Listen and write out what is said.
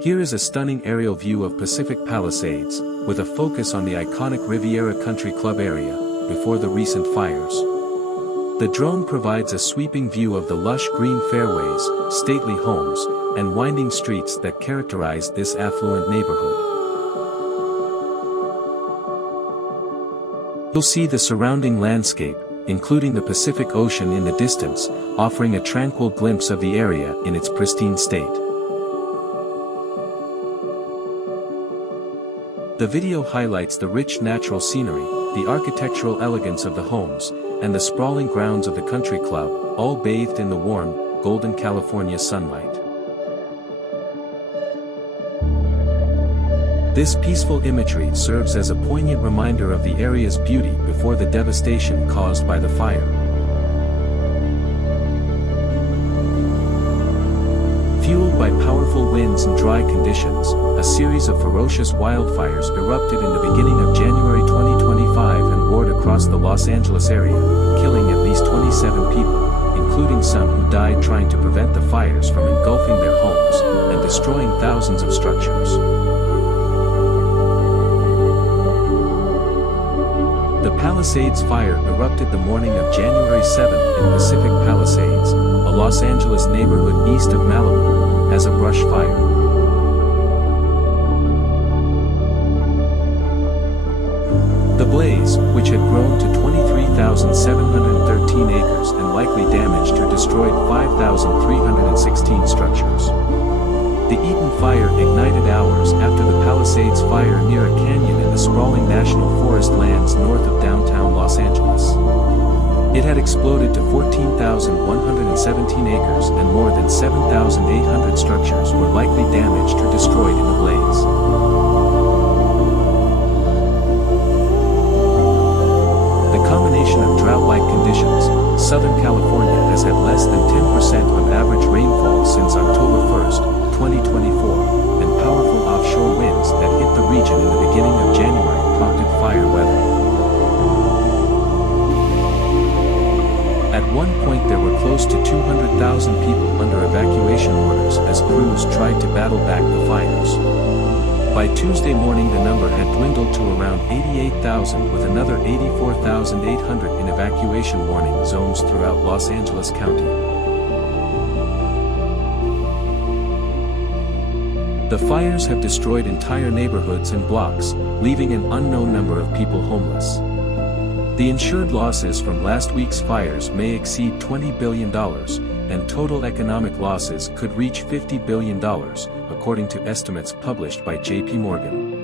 Here is a stunning aerial view of Pacific Palisades, with a focus on the iconic Riviera Country Club area, before the recent fires. The drone provides a sweeping view of the lush green fairways, stately homes, and winding streets that characterize this affluent neighborhood. You'll see the surrounding landscape, including the Pacific Ocean in the distance, offering a tranquil glimpse of the area in its pristine state. The video highlights the rich natural scenery, the architectural elegance of the homes, and the sprawling grounds of the country club, all bathed in the warm, golden California sunlight. This peaceful imagery serves as a poignant reminder of the area's beauty before the devastation caused by the fire. Fueled by powerful winds and dry conditions, a series of ferocious wildfires erupted in the beginning of January 2025 and roared across the Los Angeles area, killing at least 27 people, including some who died trying to prevent the fires from engulfing their homes and destroying thousands of structures. The Palisades fire erupted the morning of January 7th in Pacific Palisades, a Los Angeles neighborhood east of Malibu, as a brush fire. The blaze, which had grown to 23,713 acres and likely damaged or destroyed 5,316 structures. The Eaton fire ignited hours after the Palisades fire near a canyon in the sprawling National Forest lands north of downtown Los Angeles. It had exploded to 14,117 acres and more than 7,800 structures were likely damaged or destroyed in the blaze. The combination of drought-like conditions, Southern California has had less than 10% of average rainfall since October 1st, 2024, and powerful offshore winds that hit the region in the beginning of January prompted fire weather. At one point there were close to 200,000 people under evacuation orders as crews tried to battle back the fires. By Tuesday morning the number had dwindled to around 88,000 with another 84,800 in evacuation warning zones throughout Los Angeles County. The fires have destroyed entire neighborhoods and blocks, leaving an unknown number of people homeless. The insured losses from last week's fires may exceed $20 billion, and total economic losses could reach $50 billion, according to estimates published by J.P. Morgan.